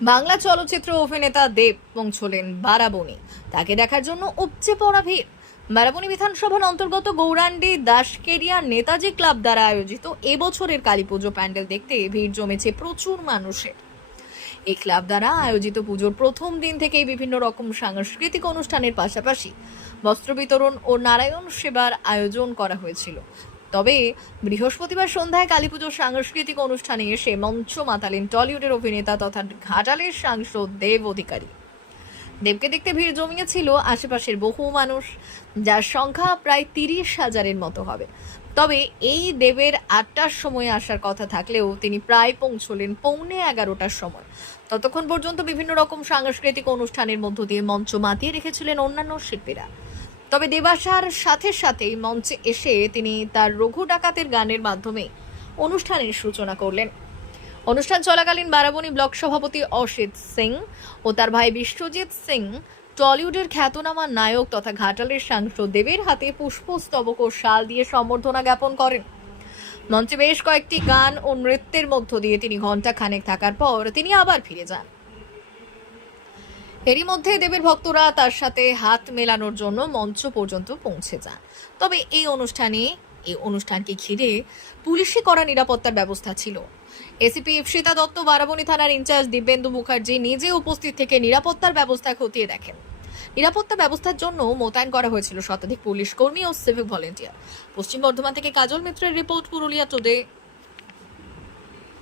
বাংলা চলচ্চিত্র অভিনেতা দেব পৌঁছলেন বারাবণী। তাকে দেখার জন্য উপচে পড়া ভিড়। বারাবণী বিধানসভার অন্তর্গত গৌরাণ্ডি দাসকেরিয়া নেতাজি ক্লাব দ্বারা আয়োজিত এবছরের কালী পুজো প্যান্ডেল দেখতে ভিড় জমেছে প্রচুর মানুষের। এই ক্লাব দ্বারা আয়োজিত পুজোর প্রথম দিন থেকেই বিভিন্ন রকম সাংস্কৃতিক অনুষ্ঠানের পাশাপাশি বস্ত্র বিতরণ ও নারায়ণ সেবার আয়োজন করা হয়েছিল। তবে বৃহস্পতিবার সন্ধ্যায় কালী পুজোর সাংস্কৃতিক অনুষ্ঠানে এসে মঞ্চ মাতালেন টলিউডের অভিনেতা তথা ঘাটালের সাংসদ দেব অধিকারী। দেবকে দেখতে ভিড় জমিয়েছিল আশেপাশের বহু মানুষ, যার সংখ্যা প্রায় তিরিশ হাজারের মতো হবে। তবে এই দেবের আটটার সময় আসার কথা থাকলেও তিনি প্রায় পৌঁছলেন পৌনে এগারোটার সময়। ততক্ষণ পর্যন্ত বিভিন্ন রকম সাংস্কৃতিক অনুষ্ঠানের মধ্য দিয়ে মঞ্চ মাতিয়ে রেখেছিলেন অন্যান্য শিল্পীরা। তবে দেবাসার সাথে সাথেই মঞ্চে এসে তিনি তার রঘু ডাকাতের গানের মাধ্যমে অনুষ্ঠানের সূচনা করলেন। অনুষ্ঠান চলাকালীন বারাবণী ব্লক সভাপতি অসিত সিং ও তার ভাই বিশ্বজিৎ সিং টলিউডের খ্যাতনামা নায়ক তথা ঘাটালের সাংসদ দেবের হাতে পুষ্পস্তবক ও শাল দিয়ে সম্বর্ধনা জ্ঞাপন করেন। মঞ্চে বেশ কয়েকটি গান ও নৃত্যের মধ্য দিয়ে তিনি ঘণ্টা খানেক থাকার পর তিনি আবার ফিরে যান। এরই মধ্যে দেবের ভক্তরা তার সাথে হাত মেলানোর জন্য মঞ্চ পর্যন্ত পৌঁছে যান। তবে এই অনুষ্ঠানে, এই অনুষ্ঠানকে ঘিরে পুলিশে করা নিরাপত্তার ব্যবস্থা ছিল। এসিপি ইপসিতা দত্ত, বারাবণী থানার ইনচার্জ দিব্যেন্দু মুখার্জি নিজে উপস্থিত থেকে নিরাপত্তার ব্যবস্থা খতিয়ে দেখেন। নিরাপত্তা ব্যবস্থার জন্য মোতায়েন করা হয়েছিল শতাধিক পুলিশ কর্মী ও সিভিক ভলেন্টিয়ার। পশ্চিম বর্ধমান থেকে কাজল মিত্রের রিপোর্ট, পুরুলিয়া টুডে।